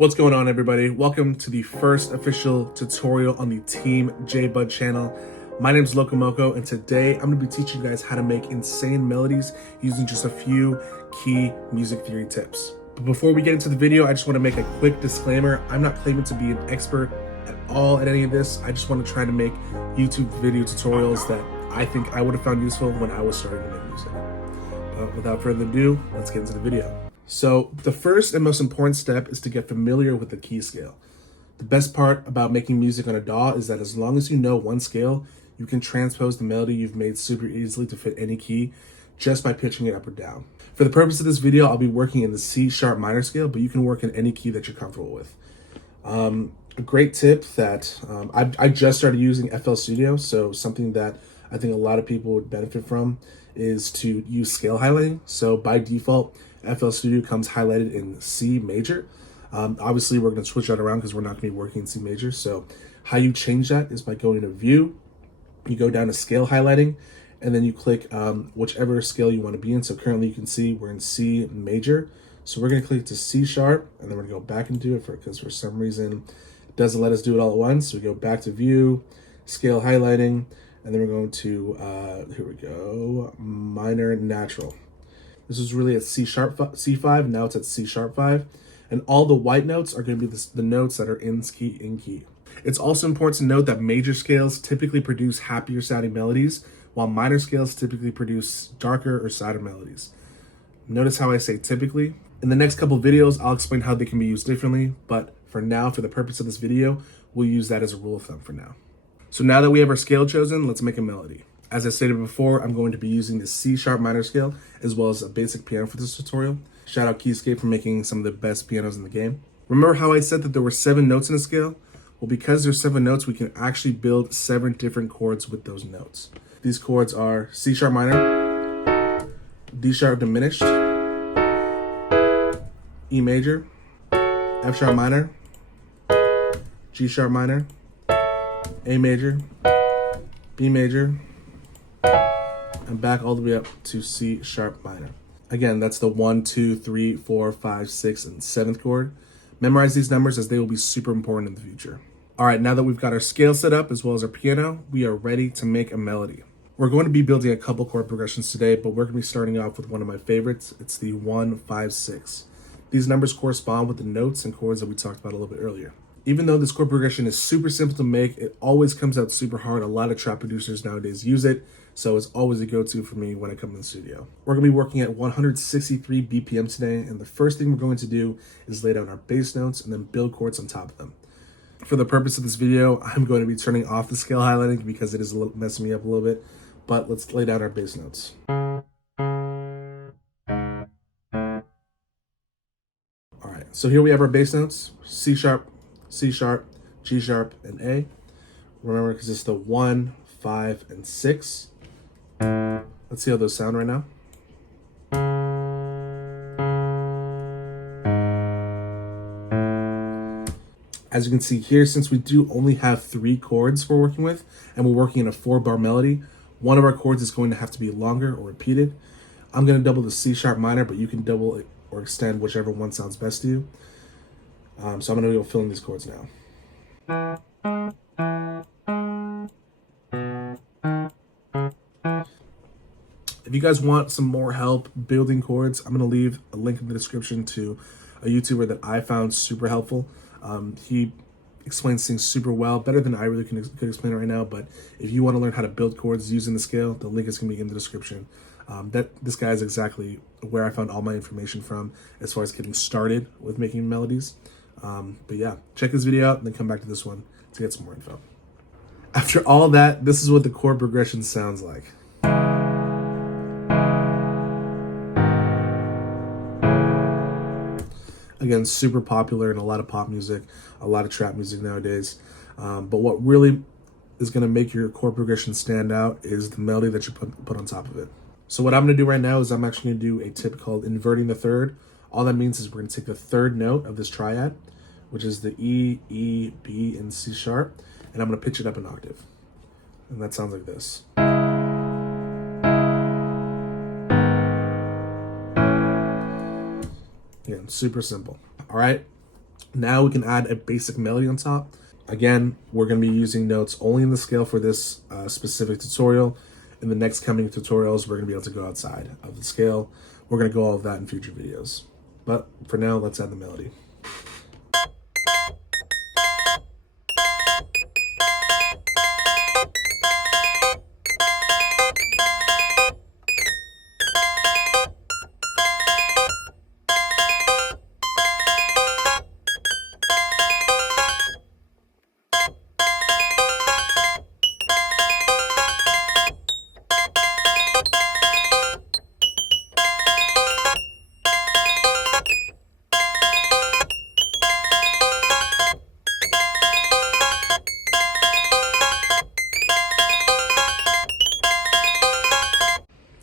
What's going on, everybody? Welcome to the first official tutorial on the Team JBud channel. My name is Loko, and today I'm going to be teaching you guys how to make insane melodies using just a few key music theory tips. But before we get into the video, I just want to make a quick disclaimer. I'm not claiming to be an expert at all at any of this. I just want to try to make YouTube video tutorials that I think I would have found useful when I was starting to make music. But without further ado, let's get into the video. So the first and most important step is to get familiar with the key scale. The best part about making music on a DAW is that as long as you know one scale, you can transpose the melody you've made super easily to fit any key just by pitching it up or down. For the purpose of this video, I'll be working in the C# minor scale, but you can work in any key that you're comfortable with. A great tip that I just started using FL Studio, so something that I think a lot of people would benefit from is to use scale highlighting. So by default, FL Studio comes highlighted in C major. Obviously, we're going to switch that around because we're not going to be working in C major. So how you change that is by going to View, you go down to Scale Highlighting, and then you click whichever scale you want to be in. So currently you can see we're in C major. So we're going to click to C#, and then we're going to go back and do it because for some reason it doesn't let us do it all at once. So we go back to View, Scale Highlighting, and then we're going to, here we go, Minor Natural. This was really at C5, now it's at C#5. And all the white notes are going to be the notes that are in key. It's also important to note that major scales typically produce happier sounding melodies, while minor scales typically produce darker or sadder melodies. Notice how I say typically. In the next couple videos, I'll explain how they can be used differently, but for now, for the purpose of this video, we'll use that as a rule of thumb for now. So now that we have our scale chosen, let's make a melody. As I stated before, I'm going to be using the C# minor scale as well as a basic piano for this tutorial. Shout out Keyscape for making some of the best pianos in the game. Remember how I said that there were 7 notes in a scale? Well, because there's 7 notes, we can actually build 7 different chords with those notes. These chords are C# minor, D# diminished, E major, F# minor, G# minor, A major, B major, and back all the way up to C# minor. Again, that's the 1, 2, 3, 4, 5, 6, and 7th chord. Memorize these numbers as they will be super important in the future. All right, now that we've got our scale set up as well as our piano, we are ready to make a melody. We're going to be building a couple chord progressions today, but we're going to be starting off with one of my favorites. It's the 1, 5, 6. These numbers correspond with the notes and chords that we talked about a little bit earlier. Even though this chord progression is super simple to make, it always comes out super hard. A lot of trap producers nowadays use it, so it's always a go-to for me when I come in the studio. We're going to be working at 163 BPM today, and the first thing we're going to do is lay down our bass notes and then build chords on top of them. For the purpose of this video, I'm going to be turning off the scale highlighting because it is messing me up a little bit, but let's lay down our bass notes. All right, so here we have our bass notes: C#, C#, G#, and A. Remember, because it's the 1, 5, and 6. Let's see how those sound right now. As you can see here, since we do only have 3 chords we're working with, and we're working in a 4-bar melody, one of our chords is going to have to be longer or repeated. I'm going to double the C# minor, but you can double it or extend whichever one sounds best to you. So I'm going to go fill in these chords now. If you guys want some more help building chords, I'm going to leave a link in the description to a YouTuber that I found super helpful. He explains things super well, better than I really could explain it right now. But if you want to learn how to build chords using the scale, the link is going to be in the description. This guy is exactly where I found all my information from as far as getting started with making melodies. But yeah, check this video out and then come back to this one to get some more info. After all that, this is what the chord progression sounds like. Again, super popular in a lot of pop music, a lot of trap music nowadays. But what really is going to make your chord progression stand out is the melody that you put on top of it. So what I'm going to do right now is I'm actually going to do a tip called inverting the third. All that means is we're going to take the third note of this triad, which is the E, E, B, and C#, and I'm going to pitch it up an octave. And that sounds like this. Again, super simple. All right, Now we can add a basic melody on top. Again, we're going to be using notes only in the scale for this specific tutorial. In the next coming tutorials, we're going to be able to go outside of the scale. We're going to go all of that in future videos. But for now, let's add the melody.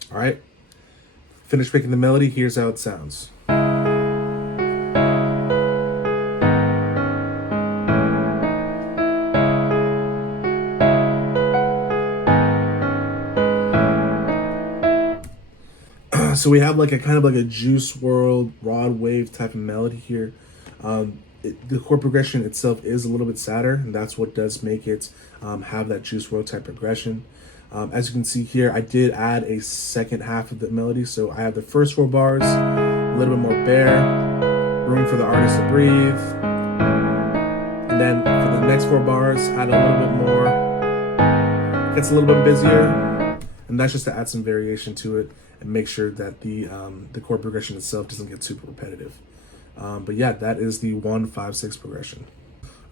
All right, finish picking the melody. Here's how it sounds. So we have like a kind of like a Juice WRLD rod wave type of melody here. The chord progression itself is a little bit sadder, and that's what does make it have that Juice WRLD type progression. As you can see here, I did add a second half of the melody. So I have the first 4 bars, a little bit more bare, room for the artist to breathe. And then for the next 4 bars, add a little bit more, gets a little bit busier. And that's just to add some variation to it and make sure that the chord progression itself doesn't get super repetitive. But yeah, that is the 1-5-6 progression.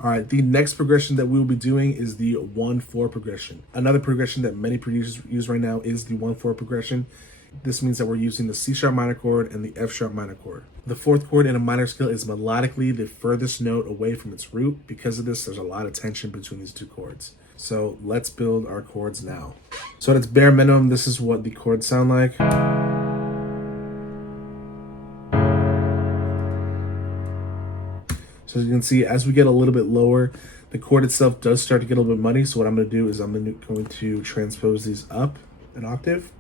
All right, the next progression that we will be doing is the 1-4 progression. Another progression that many producers use right now is the 1-4 progression. This means that we're using the C sharp minor chord and the F sharp minor chord. The 4th chord in a minor scale is melodically the furthest note away from its root. Because of this, there's a lot of tension between these 2 chords. So let's build our chords now. So at its bare minimum, this is what the chords sound like. So as you can see, as we get a little bit lower, the chord itself does start to get a little bit muddy. So what I'm going to do is I'm going to transpose these up an octave.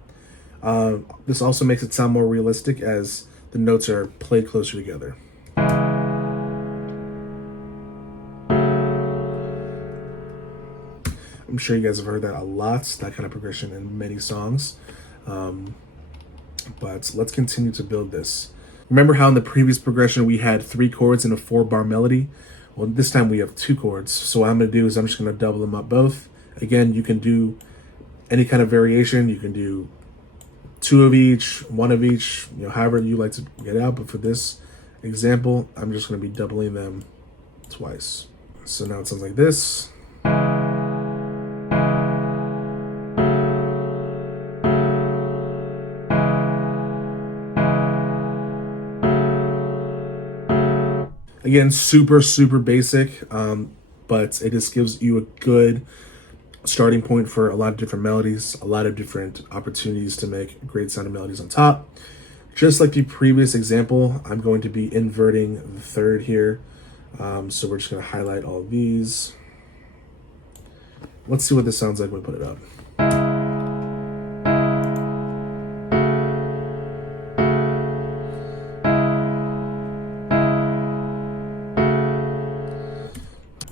This also makes it sound more realistic as the notes are played closer together. I'm sure you guys have heard that a lot, that kind of progression in many songs. But let's continue to build this. Remember how in the previous progression we had 3 chords in a 4-bar melody? Well, this time we have 2 chords. So what I'm going to do is I'm just going to double them up both. Again, you can do any kind of variation. You can do 2 of each, 1 of each, however you like to get out. But for this example, I'm just going to be doubling them twice. So now it sounds like this. Again, super basic, but it just gives you a good starting point for a lot of different melodies, a lot of different opportunities to make great sounding melodies on top. Just like the previous example, I'm going to be inverting the 3rd here. So we're just going to highlight all of these. Let's see what this sounds like when we put it up.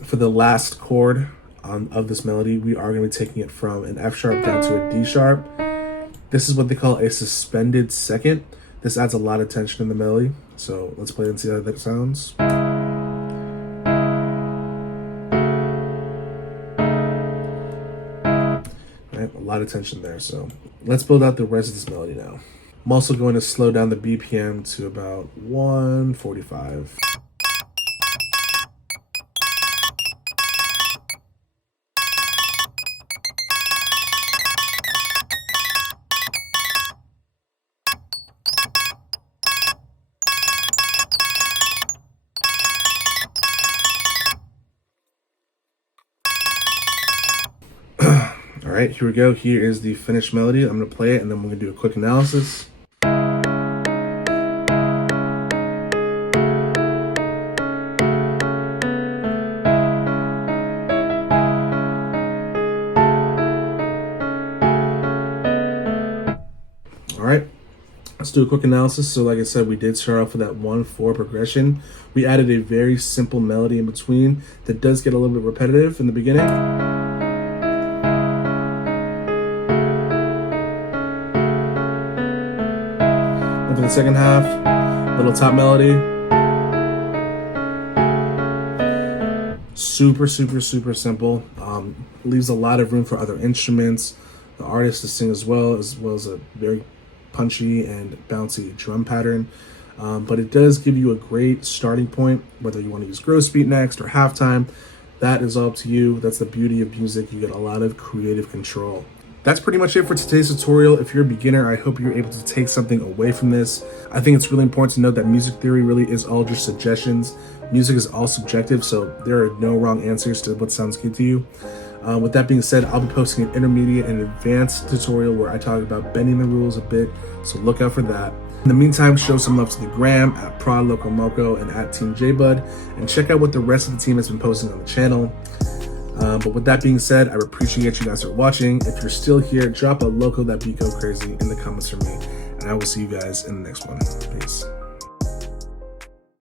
For the last chord of this melody, we are going to be taking it from an F sharp down to a D sharp. This is what they call a suspended second. This adds a lot of tension in the melody. So let's play it and see how that sounds. All right, a lot of tension there. So let's build out the rest of this melody now. I'm also going to slow down the BPM to about 145. All right, here we go. Here is the finished melody. I'm going to play it and then we're going to do a quick analysis. All right, do a quick analysis. So like I said, we did start off with that 1-4 progression. We added a very simple melody in between that does get a little bit repetitive in the beginning. And for the second half, little top melody. Super simple. Leaves a lot of room for other instruments, the artist to sing as well as a very punchy and bouncy drum pattern. But it does give you a great starting point, whether you want to use gross beat next or halftime. That is all up to you. That's the beauty of music. You get a lot of creative control. That's pretty much it for today's tutorial. If you're a beginner, I hope you're able to take something away from this. I think it's really important to note that music theory really is all just suggestions. Music is all subjective, so there are no wrong answers to what sounds good to you. With that being said, I'll be posting an intermediate and advanced tutorial where I talk about bending the rules a bit, so look out for that. In the meantime, show some love to the gram at Loko Moko and at Team JBud, and check out what the rest of the team has been posting on the channel. But with that being said, I appreciate you guys for watching. If you're still here, drop a Loko that beat go crazy in the comments for me, and I will see you guys in the next one. Peace.